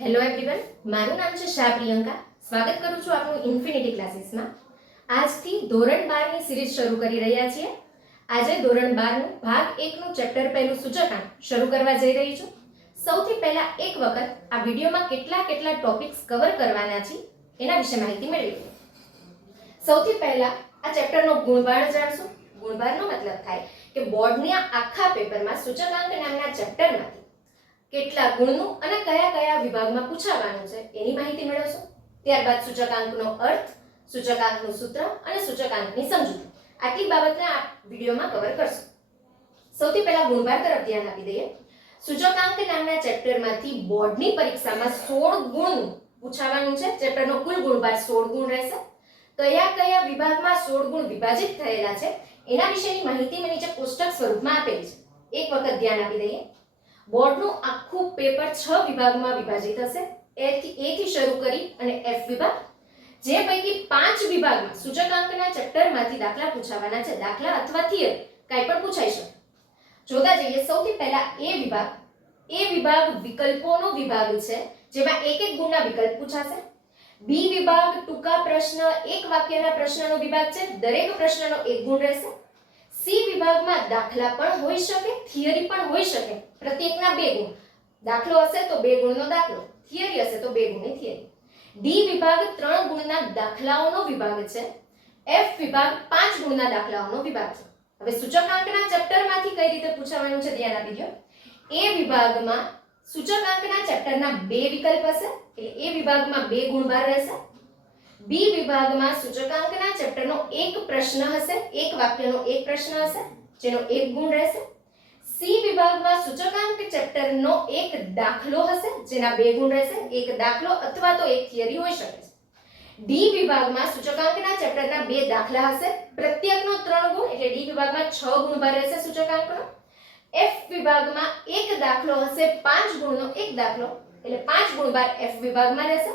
Hello everyone, મારું નામ છે શાહ પ્રિયંકા. સ્વાગત કરું છું આપણું ઇન્ફિનિટી ક્લાસીસમાં. આજથી ધોરણ 12 ની સિરીઝ શરૂ કરી રહ્યા છીએ. આજે ધોરણ 12 નું ભાગ 1 નું ચેપ્ટર પહેલું સૂચકાંક શરૂ કરવા જઈ રહી છું. સૌથી પહેલા એક વખત આ વિડીયોમાં કેટલા ટોપિક્સ કવર કરવાના છે એના વિશે માહિતી મેળવીએ. સૌથી પહેલા આ ચેપ્ટરનો ગુણભાર જાણશું. ગુણભારનો મતલબ થાય કે બોર્ડના આખા પેપરમાં સૂચકાંક નામના ચેપ્ટરમાંથી કેટલા ગુણનું અને કયા વિભાગમાં પૂછાવાનું છે એની માહિતી મેળવશો. ત્યારબાદ સૂચકાંકનો અર્થ, સૂચકાંકનું સૂત્ર અને સૂચકાંકની સમજૂતી, આટલી બાબતને આ વિડીયોમાં કવર કરશું. સૌથી પહેલા ગુણભાર તરફ ધ્યાન આપી દઈએ. સૂચકાંક નામના ચેપ્ટરમાંથી બોર્ડની પરીક્ષામાં 16 ગુણનું પૂછાવાનું છે. ચેપ્ટરનો કુલ ગુણભાર 16 ગુણ રહેશે. કયા વિભાગમાં 16 ગુણ વિભાજિત થયેલા છે એના વિશેની માહિતી નીચે કોષ્ટક સ્વરૂપમાં આપેલી છે. એક વખત ધ્યાન આપી દઈએ. બોર્ડનું આખું પેપર 6 વિભાગમાં વિભાજિત હશે. A થી શરૂ કરી અને F વિભાગ, જે પૈકી 5 વિભાગમાં સૂચકાંકના ચેપ્ટરમાંથી દાખલા પૂછાવાના છે. દાખલા અથવા થિયરી કાંઈ પણ પૂછાઈ શકે. જોતા જઈએ. સૌથી પહેલા A વિભાગ. A વિભાગ વિકલ્પોનો વિભાગ છે, જેમાં એક ગુણના વિકલ્પ પૂછાશે. B વિભાગ ટૂંકા પ્રશ્ન, એક વાક્યના પ્રશ્નનો વિભાગ છે. દરેક પ્રશ્નનો 1 ગુણ રહેશે. C વિભાગમાં દાખલા પણ હોઈ શકે, થિયરી પણ હોઈ શકે. પ્રત્યેકના 2 ગુણ. દાખલો હશે તો 2 ગુણનો દાખલો, થિયરી હશે તો 2 ગુણની થિયરી. D વિભાગ 3 ગુણના દાખલાઓનો વિભાગ છે. F વિભાગ 5 ગુણના દાખલાઓનો વિભાગ છે. હવે સૂચકાંકના ચેપ્ટરમાંથી કઈ રીતે પૂછાવાનું છે ધ્યાન આપી દો. A વિભાગમાં સૂચકાંકના ચેપ્ટરના 2 વિકલ્પ હશે, એટલે A વિભાગમાં 2 ગુણભાર રહેશે. B વિભાગમાં સૂચકાંકના ચેપ્ટરનો એક પ્રશ્ન હશે, એક વાક્યનો એક પ્રશ્ન હશે, જેનો 1 ગુણ રહેશે. C વિભાગમાં સૂચકાંક ચેપ્ટરનો એક દાખલો હશે, જેના 2 ગુણ રહેશે. એક દાખલો અથવા તો એક થિયરી હોઈ શકે છે. D વિભાગમાં સૂચકાંકના ચેપ્ટરના 2 દાખલા હશે, પ્રત્યેકનો 3 ગુણ, એટલે D વિભાગમાં 6 ગુણભાર રહેશે સૂચકાંકનો. F વિભાગમાં એક દાખલો હશે, 5 ગુણનો એક દાખલો, એટલે 5 ગુણભાર F વિભાગમાં રહેશે.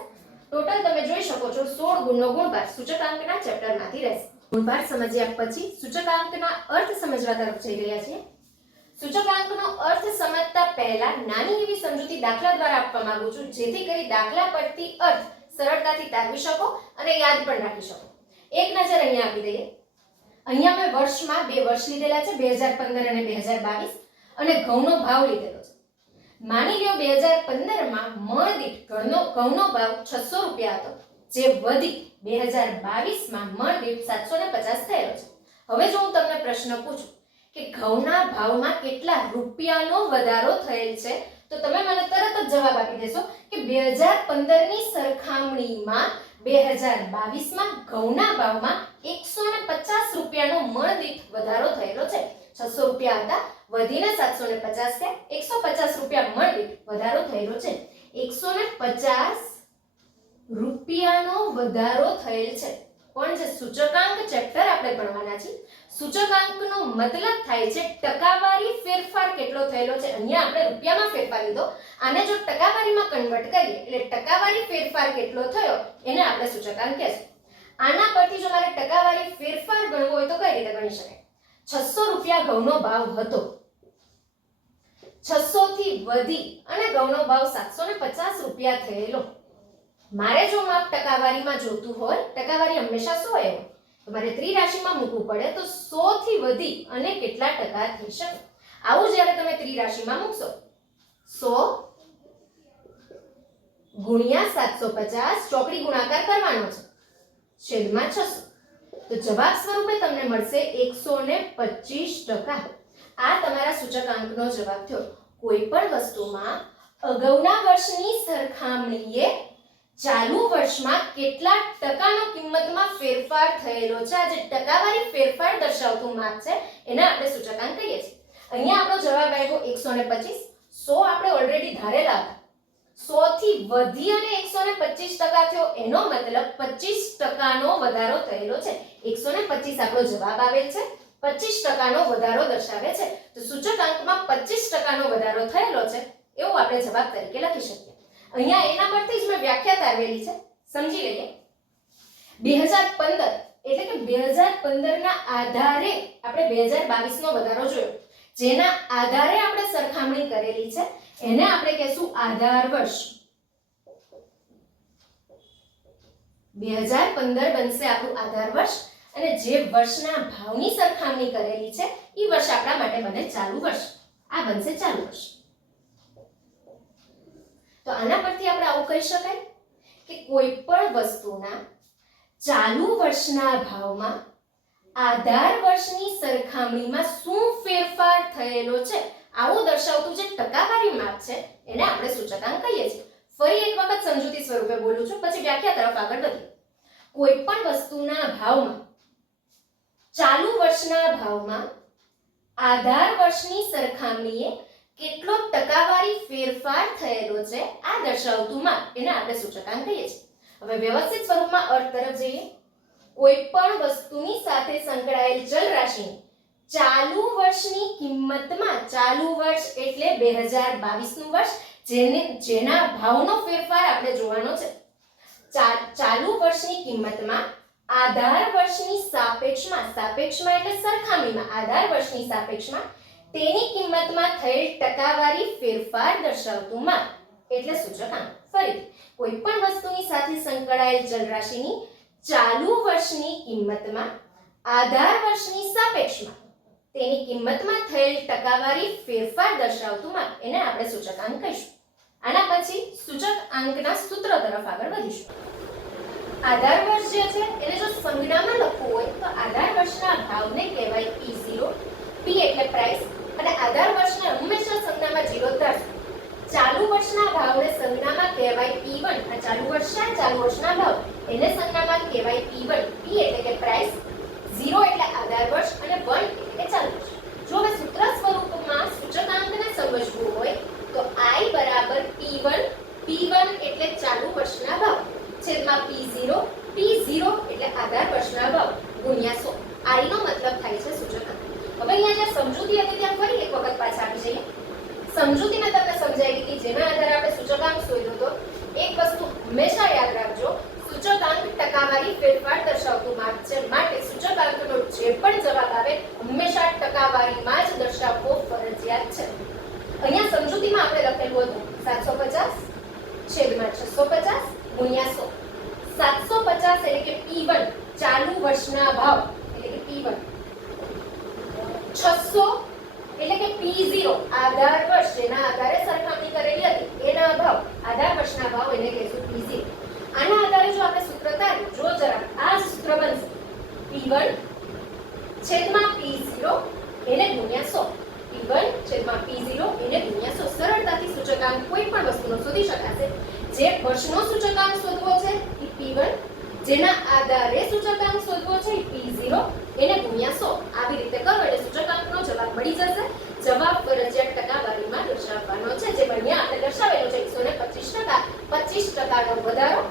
ટોટલ તમે જોઈ શકો છો 16 ગુણનો ગુણભાર સૂચકાંકના ચેપ્ટરમાંથી રહેશે. ગુણભાર સમજ્યા પછી સૂચકાંકના અર્થ સમજવા તરફ જઈ રહ્યા છીએ. સૂચકાંકનો અર્થ સમજતા પહેલા નાની એવી સમજૂતી દાખલા દ્વારા આપવા માંગુ છું, જેથી કરી દાખલા પરથી અર્થ સરળતાથી તારવી શકો અને યાદ પણ રાખી શકો. એક નજર અહીંયા આપી દઈએ. અહીંયા મેં વર્ષમાં 2 વર્ષ લીધેલા છે, 2015 અને 2022, અને ઘઉંનો ભાવ લીધેલો છે. માની લ્યો 2015 માં મણ દીઠ ઘઉંનો ભાવ 600 રૂપિયા હતો, જે વધી 2022 માં મણ દીઠ 750 થયેલો છે. હવે જો હું તમને પ્રશ્ન પૂછું કે ઘઉંના ભાવમાં કેટલા રૂપિયાનો વધારો થયેલ છે, તો તમે મને તરત જ જવાબ આપી દેશો કે 2015 ની સરખામણીમાં 2022 માં ઘઉંના ભાવમાં 150 રૂપિયાનો મણ દીઠ વધારો થયેલો છે. 600 રૂપિયા હતા, વધીને 750 થયા, 150 રૂપિયા મણ દીઠ વધારો થયેલો છે. 150 રૂપિયાનો વધારો થયેલ છે. પણ જે સૂચકાંક ચેપ્ટર આપણે ભણવાના છે, સૂચકાંકનો મતલબ થાય છે ટકાવારી ફેરફાર કેટલો થયેલો છે. અહીંયા આપણે રૂપિયામાં ફેરફાર લીધો, આને જો ટકાવારીમાં કન્વર્ટ કરીએ એટલે ટકાવારી ફેરફાર કેટલો થયો એને આપણે સૂચકાંક કહેશું. આના પરથી જો મારે ટકાવારી ફેરફાર ગણવો હોય તો કઈ રીતે ગણી શકાય? 600 રૂપિયા ઘઉંનો ભાવ હતો, 600 થી વધી અને ઘઉંનો ભાવ 750 રૂપિયા થયેલો. મારે જો માપ ટકાવારીમાં જોતું હોય, ટકાવારી હંમેશા 100 હોય, તો મારે ત્રિરાશીમાં મૂકવું પડે, તો 100 થી વધી અને કેટલા ટકા થઈ શકે. આવું જ્યારે તમે ત્રિરાશીમાં મૂકશો, 100 ગુણ્યા 750 ચોકડી ગુણાકાર કરવાનો છે, છેદમાં 600, તો જવાબ સ્વરૂપે તમને મળશે 125%. આ તમારા સૂચકાંકનો જવાબ થયો. કોઈ પણ વસ્તુમાં અગાઉના વર્ષની સરખામણીએ ચાલુ વર્ષમાં કેટલા ટકાનો કિંમતમાં ફેરફાર થયેલો છે, આ જે ટકાવારી ફેરફાર દર્શાવતું માપ છે એને આપણે સૂચકાંક કહીએ છીએ. અહીંયા આપણો જવાબ આવ્યો 125. 100 આપણે ઓલરેડી ધારેલા હતા, 100 થી વધી અને 125% થયો, એનો મતલબ 25%નો વધારો થયેલો છે. 125 આપણો જવાબ આવેલ છે, 25%નો વધારો દર્શાવે છે. તો સૂચકાંકમાં 25%નો વધારો થયેલો છે એવું આપણે જવાબ તરીકે લખી શકીએ. અહીંયા એના પરથી જ મેં વ્યાખ્યા તારવેલી છે, સમજી લઈએ. 2015 એટલે કે 2015 ના આધારે આપણે 2022 નો વધારો જોયો, જેના આધારે આપણે સરખામણી કરેલી છે એને આપણે કહેશું આધાર વર્ષ. 2015 બનશે આપણું આધાર વર્ષ અને જે વર્ષના ભાવની સરખામણી કરેલી છે એ વર્ષ આપણા માટે બને ચાલુ વર્ષ. આ બનશે ચાલુ વર્ષ. તો આના પરથી આપણે આવું કહી શકાય કે કોઈ પણ વસ્તુના ચાલુ વર્ષના ભાવમાં આધાર વર્ષની સરખામણીમાં શું ફેરફાર થયેલો છે આવું દર્શાવતું જે ટકાવારી માપ છે એને આપણે સૂચકાંક કહીએ છીએ. ફરી એક વખત સમજૂતી સ્વરૂપે બોલું છું, પછી વ્યાખ્યા તરફ આગળ વધીએ. કોઈ પણ વસ્તુના ભાવમાં ચાલુ વર્ષના ભાવમાં આધાર વર્ષની સરખામણીએ કેટલો ટકાવારી ફેરફાર થયેલો છે આ દર્શાવતું માપ એને આપણે સૂચકાંક કહીએ છીએ. હવે વ્યવસ્થિત સ્વરૂપમાં અર્થ તરફ જઈએ. કોઈ પણ વસ્તુની સાથે સંકળાયેલ ચલ રાશિની ચાલુ વર્ષની કિંમતમાં, ચાલુ વર્ષ એટલે 2022 નું વર્ષ, જેના ભાવનો ફેરફાર આપણે જોવાનો છે. ચાલુ વર્ષની કિંમતમાં આધાર વર્ષની સાપેક્ષમાં એટલે સરખામણીમાં આધાર વર્ષની સાપેક્ષમાં તેની કિંમતમાં થયેલ ટકાવારી ફેરફાર દર્શાવતું માપ એટલે સૂચકાંક. ફરીથી કોઈ પણ વસ્તુની સાથે સંકળાયેલ ચલ રાશિની ચાલુ વર્ષની કિંમતમાં આધાર વર્ષની સાપેક્ષમાં તેની કિંમતમાં થયેલ ટકાવારી ફેરફાર દર્શાવતું માપ એને આપણે સૂચકાંક કહીશું. આના પછી સૂચકાંકના સૂત્ર તરફ આગળ વધીશું. આધાર વર્ષ જે છે એને જો સંજ્ઞામાં લખવું હોય તો આધાર વર્ષના ભાવને કહેવાય P0. P એટલે પ્રાઇસ અને આધાર વર્ષને હંમેશા સંજ્ઞામાં 0 ધારશું. ચાલુ વર્ષના ભાવને સંજ્ઞામાં કહેવાય P1. આ ચાલુ વર્ષના ભાવ એને સંજ્ઞામાં કહેવાય P1. P એટલે કે પ્રાઇસ, 0 એટલે આધાર વર્ષ અને 1 એટલે કે ચાલુ વર્ષ. જો હવે સૂત્ર સ્વરૂપમાં સૂચકાંકને સમજવું હોય તો I બરાબર P1 એટલે ચાલુ વર્ષના ભાવ છેદમાં P0 એટલે આધાર વર્ષના ભાવ ગુણ્યા 100. I નો મતલબ થાય છે સૂચકાંક. હવે અહીંયા જે સમજૂતી હતી ત્યાં ફરી એક વખત પાછા આવી જઈએ. સમજૂતીને તમને સમજાવી હતી જેના આધારે આપણે સૂચકાંક શોધ્યો હતો. એક વસ્તુ હંમેશા યાદ રાખજો, સૂચકાંક ટકાવારી ફેરફાર દર્શાવતું માપ છે, માટે સૂચકાંકનો જે પણ જવાબ આવે હંમેશા ટકાવારીમાં જ દર્શાવવો ફરજિયાત છે. અહીંયા સમજૂતીમાં આપણે લખેલું હતું 750 છેદમાં 650 ગુણ્યા 100. 750 એટલે કે P1 ચાલુ વર્ષના ભાવ એટલે કે P1, 600 એટલે કે P0 આધાર વર્ષ જેના આધારે સરખામણી કરેલી હતી એના ભાવ, આધાર વર્ષના ભાવ એને કહેશું P0. આના આધારે જો આપણે સૂત્ર તાર્યું, જો જરા આ સૂત્ર બનશે P1 છેદમાં P0 એને ગુણ્યા 100. P1 છેદમાં P0 એને ગુણ્યા 100. સરળતાથી સૂચકાંક કોઈ પણ વસ્તુનો શોધી શકાશે. જે વર્ષનો સૂચકાંક શોધવો છે એ P1, જેના આધારે સૂચકાંક શોધવો છે એ P0 એને ગુણ્યા 100. આવી રીતે કરો એટલે સૂચકાંકનો જવાબ મળી જશે. જવાબ ફરજિયાત ટકાવારીમાં દર્શાવવાનો છે, જે અહીંયા આપણે દર્શાવેલો છે 125%. 25% નો વધારો